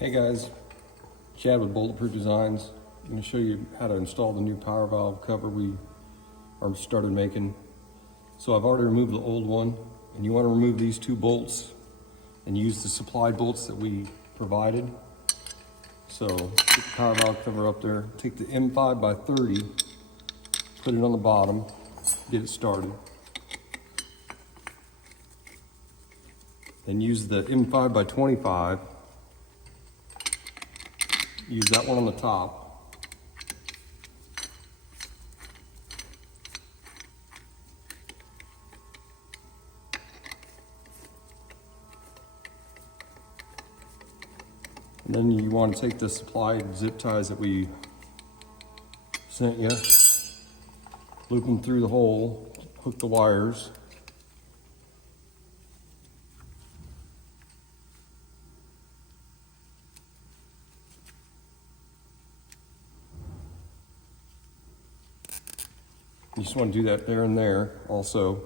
Hey guys, Chad with Bulletproof Designs. I'm going to show you how to install the new power valve cover we started making. So I've already removed the old one, and you want to remove these two bolts and use the supplied bolts that we provided. So get the power valve cover up there, take the M5 by 30, put it on the bottom, get it started. Then use the M5 by 25. Use that one on the top. And then you want to take the supplied zip ties that we sent you, loop them through the hole, hook the wires. You just want to do that there and there also.